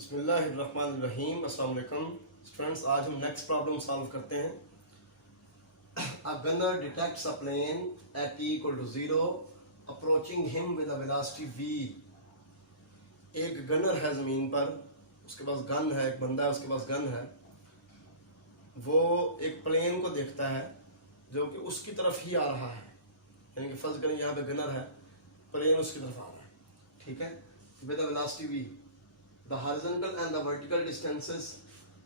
बिस्मिल्लाहिर्रहमानिर्रहीम। अस्सलाम वालेकुम स्टूडेंट्स, आज हम नेक्स्ट प्रॉब्लम सॉल्व करते हैं। A gunner detects a plane at t equal to 0 approaching him with a velocity v। एक गनर है ज़मीन पर, उसके पास गन है, एक बंदा है उसके पास गन है। वो एक प्लेन को देखता है जो कि उसकी तरफ ही आ रहा है, यानी कि फर्ज करें यहाँ पे गनर है, प्लेन उसकी तरफ आ रहा है, ठीक है, with a velocity v। The horizontal and the vertical distances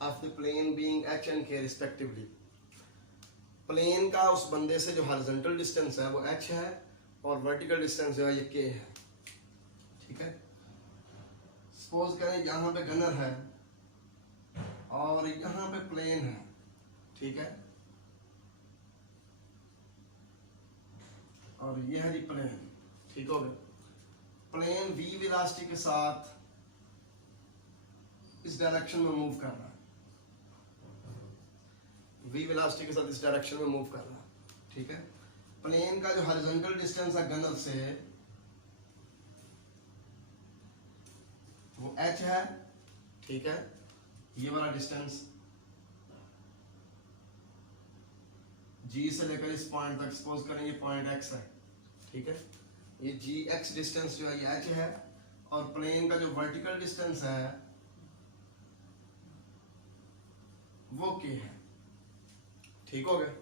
of the plane being h and k respectively। Plane का उस बंदे से जो हॉरिजॉन्टल डिस्टेंस है वो h है और वर्टिकल डिस्टेंस जो है ये k है, ठीक है। सपोज करें यहाँ पे गनर है और यहाँ पे प्लेन है, ठीक है, और ये है जी प्लेन, ठीक हो गया। प्लेन v वेलोसिटी के साथ इस डायरेक्शन में मूव कर रहा है, v वेलोसिटी के साथ इस डायरेक्शन में मूव कर रहा है, ठीक है। प्लेन का जो हॉरिजॉन्टल डिस्टेंस है गनर से वो h है, ठीक है, ये वाला डिस्टेंस g से लेकर इस पॉइंट तक, सपोज करें ये पॉइंट x है, ठीक है, ये gx डिस्टेंस जो है ये h है और प्लेन का जो वर्टिकल डिस्टेंस है वो k है, ठीक हो गया।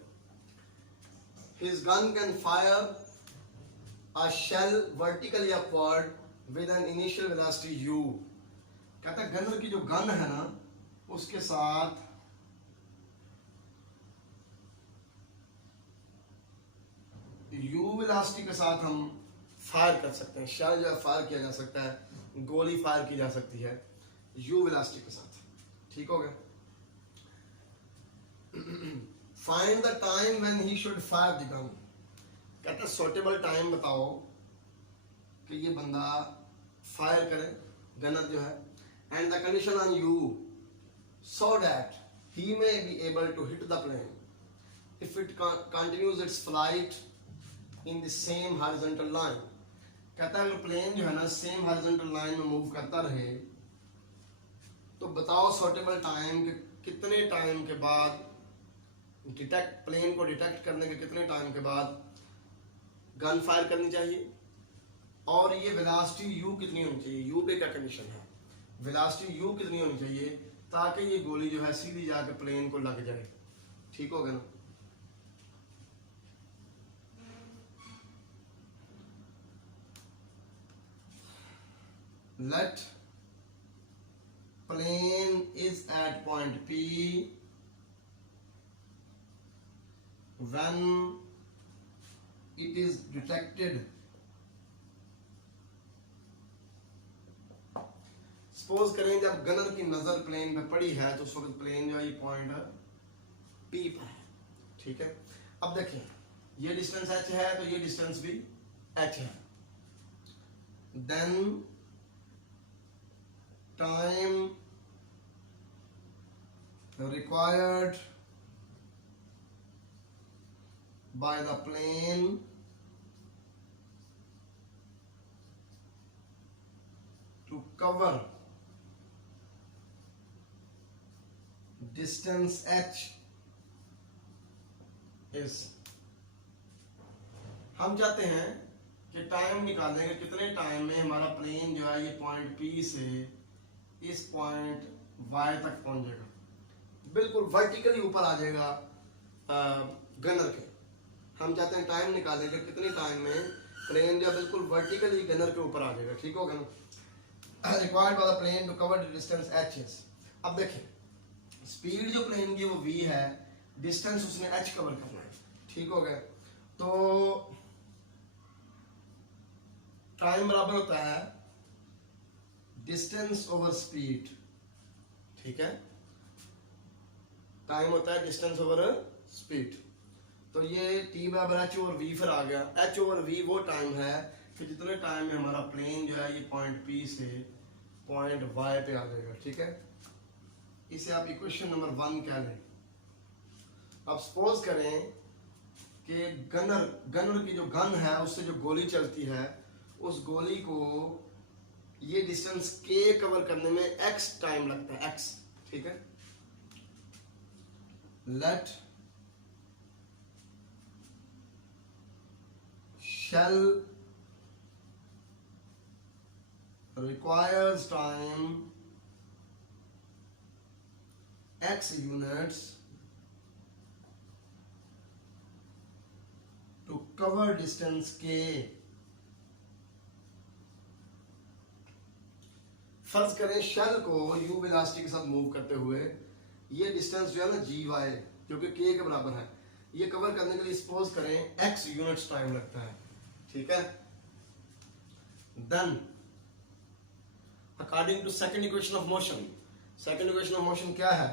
His gun can fire a shell vertically upward with an initial velocity u। कहता है गनर की जो गन है ना उसके साथ u वेलोसिटी के साथ हम फायर कर सकते हैं, शेल जो है फायर किया जा सकता है, गोली फायर की जा सकती है u वेलोसिटी के साथ, ठीक हो गया। Find the time when he should fire the gun। कहता है सुटेबल टाइम बताओ कि ये बंदा फायर करे, गनर जो है, and the condition on you so that he may be able to hit the plane if it continues its flight in the same horizontal line। कहता है अगर प्लेन जो है ना सेम हॉरिजॉन्टल लाइन में मूव करता रहे तो बताओ सुटेबल टाइम कि कितने टाइम के बाद प्लेन को डिटेक्ट करने के कितने टाइम के बाद गन फायर करनी चाहिए, और ये वेलोसिटी u कितनी होनी चाहिए, u पे क्या कंडीशन है, वेलोसिटी u कितनी होनी चाहिए ताकि ये गोली जो है सीधी जाके प्लेन को लग जाए, ठीक हो गया ना। Let plane is at point P when it is detected। Suppose करें जब गनर की नजर प्लेन पे पड़ी है तो उस वक्त प्लेन जो है ये पॉइंट P पर है, ठीक है। अब देखिए ये डिस्टेंस h है तो ये डिस्टेंस भी h है। Then time required by the plane to cover distance h is। हम चाहते हैं कि टाइम निकालें कि कितने टाइम में हमारा प्लेन जो है ये पॉइंट P से इस पॉइंट Y तक पहुंचेगा, बिल्कुल वर्टिकली ऊपर आ जाएगा गनर के। हम चाहते हैं टाइम निकालें कि कितने टाइम में प्लेन जो बिल्कुल वर्टिकली गनर के ऊपर आ जाएगा, ठीक होगा ना। Required by the plane to cover the distance h is। अब देखिए स्पीड जो प्लेन की वो v है, डिस्टेंस उसने h कवर करना है, ठीक हो गया। तो टाइम बराबर होता है डिस्टेंस ओवर स्पीड, ठीक है, टाइम होता है डिस्टेंस ओवर स्पीड। तो ये t बराबर h ओवर v फिर आ गया, h ओवर v वो टाइम है कि जितने टाइम में हमारा प्लेन जो है ये पॉइंट P से पॉइंट Y पे आ जाएगा, ठीक है। इसे आप इक्वेशन नंबर 1 कह लें। अब सपोज करें कि गनर की जो गन है उससे जो गोली चलती है उस गोली को ये डिस्टेंस के कवर करने में x टाइम लगता है, x, ठीक है। Let shell requires time x units to cover distance k। फर्ज करें शेल को u वेलोसिटी के साथ मूव करते हुए ये डिस्टेंस जो है ना जी वाई, जो कि k के बराबर है, ये कवर करने के लिए सपोज करें x यूनिट्स टाइम लगता है, ठीक है। Then according to second equation of motion, second equation of motion क्या है,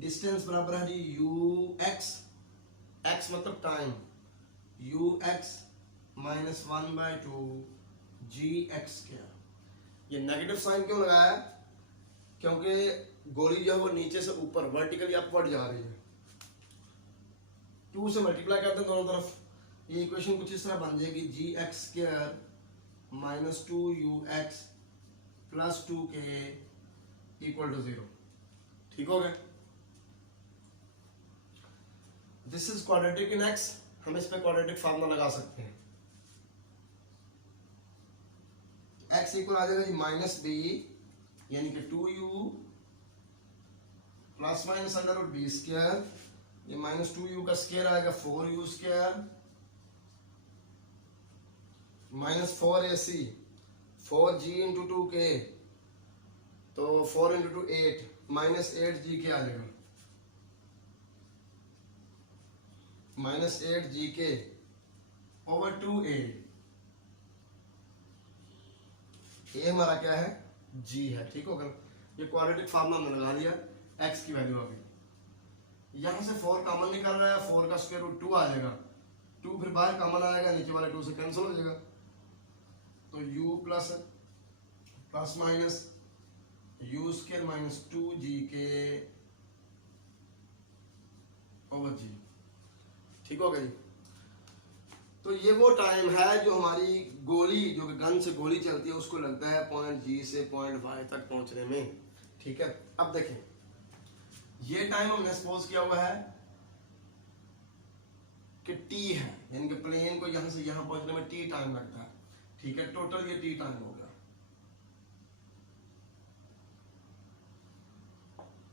डिस्टेंस बराबर है जी ux, x मतलब टाइम, ux माइनस 1/2 gx²। ये नेगेटिव साइन क्यों लगाया, क्योंकि गोली जो है वो नीचे से ऊपर वर्टिकली अपवर्ड जा रही है, 2 से मल्टीप्लाई करते हैं दोनों तरफ, ये इक्वेशन कुछ इस तरह बन जाएगी gx² minus 2ux plus 2k equal to 0, ठीक हो गया। This is quadratic in x, हम इस पे क्वाड्रेटिक फार्मूला लगा सकते हैं। x इक्वल आ जाएगा जी माइनस बी, यानी कि 2u प्लस माइनस √b², ये माइनस 2u का स्क्वायर आएगा 4u² minus 4ac, 4g into 2k, तो 4 इंटू 2 8, माइनस 8g के आ जाएगा, माइनस 8g ओवर 2a। ए हमारा क्या है, g है, ठीक होगा। ये क्वाड्रेटिक फार्मूला हमने लगा लिया, x की वैल्यू आ गई। यहां से 4 कॉमन निकल रहा है, 4 का स्क्वायर रूट 2 आ जाएगा, 2 फिर बाहर कॉमन आएगा, नीचे वाले 2 से कैंसिल हो जाएगा, तो u plus minus u² minus 2gk over g, ठीक हो गई। तो ये वो टाइम है जो हमारी गोली, जो कि गन से गोली चलती है, उसको लगता है पॉइंट G से पॉइंट Y तक पहुंचने में, ठीक है। अब देखें, ये टाइम हमने सपोज किया हुआ है कि T है, यानी कि प्लेन को यहां से यहां पहुंचने में T टाइम लगता है, ठीक है। टोटल ये T टाइम हो गया,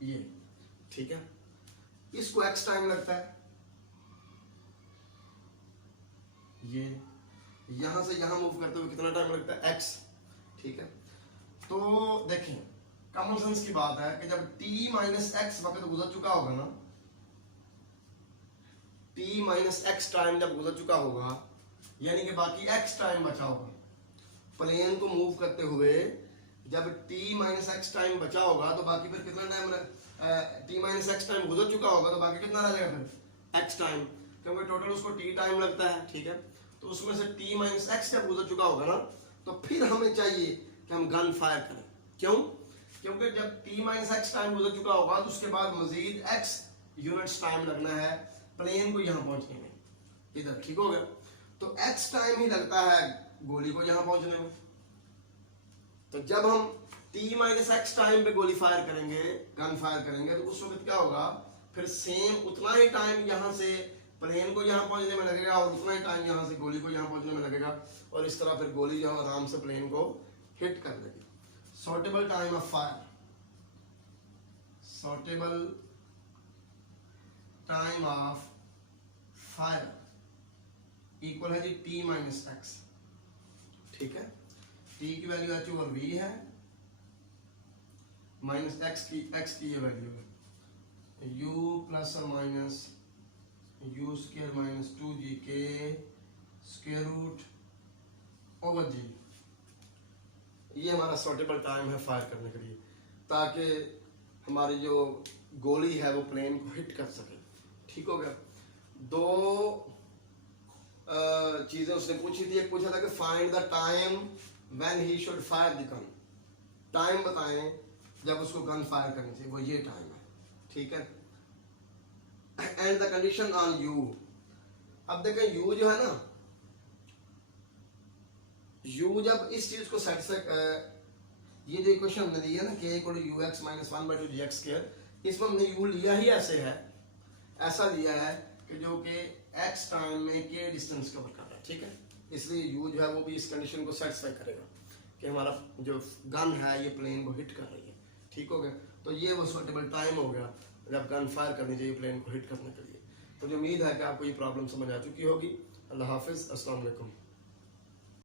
ये, ठीक है। इसको X टाइम लगता है, ये यहां से यहां मूव करते हुए कितना टाइम लगता है, x, ठीक है। तो देखें, कॉमन सेंस की बात है कि जब t माइनस एक्स वक्त गुजर चुका होगा ना, t माइनस एक्स टाइम जब गुजर चुका होगा, यानी कि बाकी x टाइम बचा होगा, प्लेन को मूव करते हुए जब t माइनस एक्स टाइम बचा होगा, तो बाकी फिर कितना time, t minus x time गुजर चुका होगा, तो बाकी कितना रह जाएगा फिर, x टाइम, क्योंकि टोटल उसको t टाइम लगता है, ठीक है। तो उसमें से t माइनस एक्स जब गुजर चुका होगा ना, तो फिर हमें चाहिए कि हम गन फायर करें। क्यों? क्योंकि जब t माइनस एक्स टाइम गुजर चुका होगा, तो उसके बाद मजीद x यूनिट्स टाइम लगना है प्लेन को यहां पहुंचने में, इधर, ठीक हो गया। तो x टाइम ही लगता है गोली को यहां पहुंचने में। तो जब हम t माइनस एक्स टाइम पे गोली फायर करेंगे, गन फायर करेंगे, तो उस वक्त क्या होगा, फिर सेम उतना ही टाइम यहां से प्लेन को यहां पहुंचने में लगेगा, और उतना ही टाइम यहां से गोली को यहां पहुंचने में लगेगा, और इस तरह फिर गोली जो है आराम से प्लेन को हिट कर लेगी। Suitable time of fire, suitable time of fire equal है जी t माइनस एक्स, ठीक है। t की वैल्यू h ओवर v है, माइनस x की ये वैल्यू है u प्लस और minus u² minus 2gk square root over g। ये हमारा सूटेबल टाइम है फायर करने के लिए, ताकि हमारी जो गोली है वो प्लेन को हिट कर सके, ठीक हो गया। दो चीजें उसने पूछी थी, एक पूछा था कि find the time when he should fire the gun, time बताएं जब उसको गन फायर करनी चाहिए, वो ये टाइम है, ठीक है। And the condition on you, अब देखें u जो है ना, यू जब इस चीज को सेटिस्फाई, ये जो इक्वेशन हमने दी है ना k equal to ux minus 1/2 dx square, इसमें हमने u लिया ही ऐसे है, ऐसा लिया है कि जो कि x टाइम में k डिस्टेंस कवर कर रहा है, ठीक है। इसलिए u जो है वो भी इस कंडीशन को सेटिस्फाई करेगा कि हमारा जो गन है ये प्लेन को हिट कर रही है, ठीक हो गया। तो ये वो सुटेबल टाइम हो गया जब गन फायर करनी चाहिए प्लेन को हिट करने के लिए। तो जो उम्मीद है कि आपको ये प्रॉब्लम समझ आ चुकी होगी। अल्लाह हाफिज़, अस्सलाम वालेकुम।